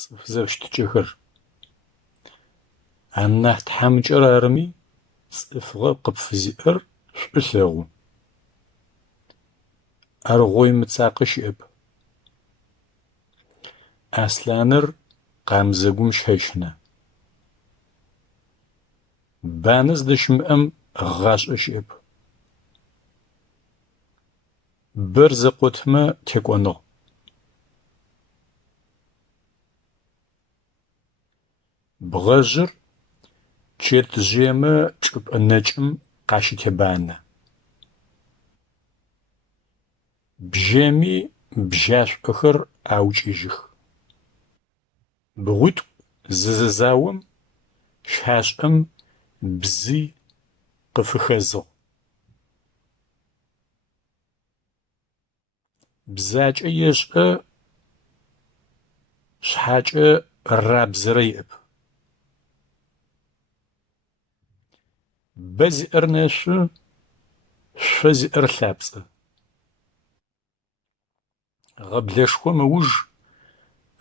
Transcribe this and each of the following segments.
цӏыф зэущтыкӏэхэр. Аннахь тхьамыкӏэр арыми цӏыфыгъэ къыпфызиӏэр шӏулъэгъу. Аргъой мыцакъэ щыӏэп. Аслъаныр къамзэгум щэщнэ. Банэ здэщымыӏэм гъашӏэ щыӏэп. Бэр зэкъотмэ текӏоныгъ. Бгъэжъыр чет жъыемэ чӏыпӏэ нэкӏым къащытебанэ. Бжьэми бжьашӏохэр аукӏыжьых. Бгъуитӏу зызэзаом шъхьашӏэм бзый къыфыхэзыгъ. Бзакӏэ ешӏэ шъхьакӏэ рабзэрэ иӏэп. Бэ зиӏэр нэшъу, шъо зиӏэр лъапцӏэ. Гъэблэшхом ыуж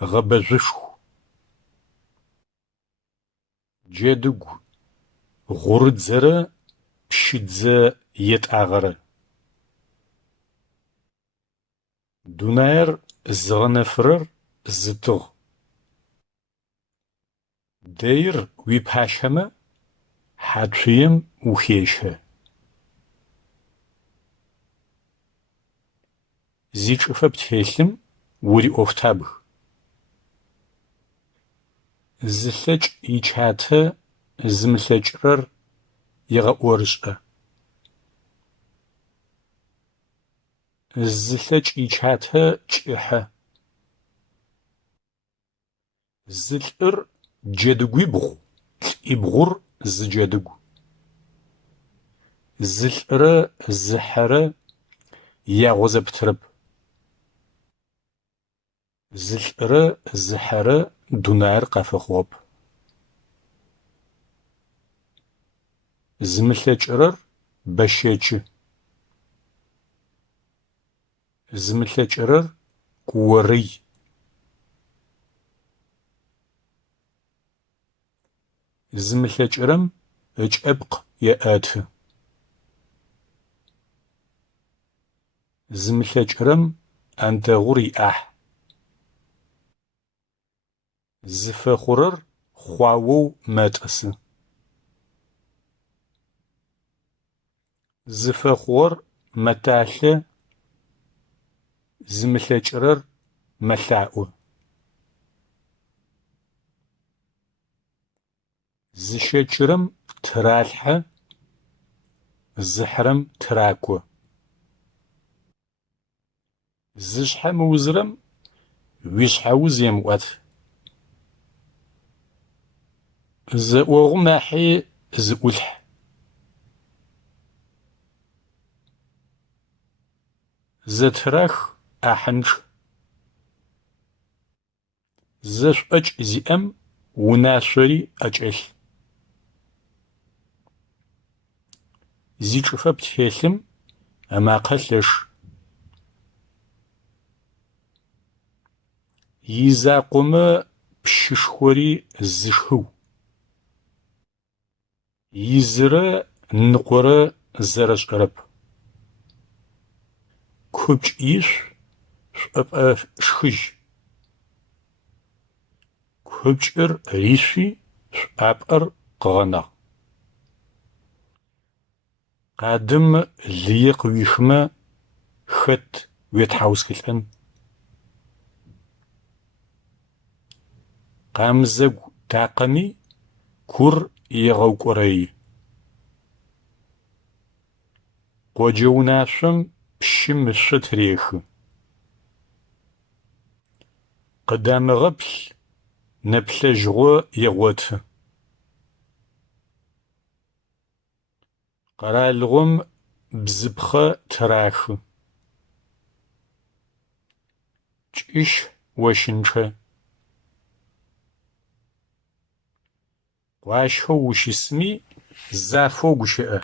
гъэбэжъушху. Джэдыгу гъурыдзэрэ пщыдзэ етӏагъэрэ. Дунаер зыгъэнэфырэр зытыгъ. Дэир уипашъхьэмэ хьатшъуем ухещэ. Зичӏыфэ птелъым уриӏофтабг. Зылъэкӏ ичатэ зымылъэкӏырэр егъэӏорышӏэ. Зылъэкӏ ичатэ кӏыхьэ. Зылӏыр джэдыгуибгъу, лӏибгъур зыджэдыгу. Зылӏырэ зыхьэрэ ягъо зэпытырэп. Зылӏырэ зыхьэрэ дунаер къафэхъугъэп. Зымылъэкӏырэр бэщэчы. Зымылъэкӏырэр куорый. Зымылъэкӏырэм ыкӏэпкъ еӏэты. Зымылъэкӏырэм ӏантэгъур иӏахь. Зыфэхъурэр хъуаоу мэтӏысы. Зыфэхъугъэр мэталъэ, зымылъэкӏырэр мэлъаӏо. Зыщэчырэм тыралъхьэ, зыхьэрэм тыракӏо. Зышъхьэ-мыузырэм уишъхьэ-уз емыӏуат. Зэӏогъу нахьи зыӏулъхь. Зэтырах ӏахьынчъ. Зэшӏокӏ зиӏэм унашъори ӏэкӏэлъ. Зичӏыфэ птелъым ымакъэ лъэш. Изакъомэ пщышхори зышхыу. Изырэ ныкъорэ зэрэшӏэрэп. Купчӏ ишӏу шӏопӏэ шхыжь. Купчӏыр ришъуи шӏуапӏэр къыгъэнагъ. Къадым лые къыуихымэ хэт уетхьаусхылӏэн? Къамзэгу такъэми кур егъэукӏорэй. Къоджэ унашъом пщым ышъо тырехы. Къыдамыгъэплъ нэплъэжьыгъо егъоты. Къэралыгъом бзыпхъэ тырахы. Кӏыщ ощынчъэ. Къуашхэу ущысыми зафэу гущыӏэ.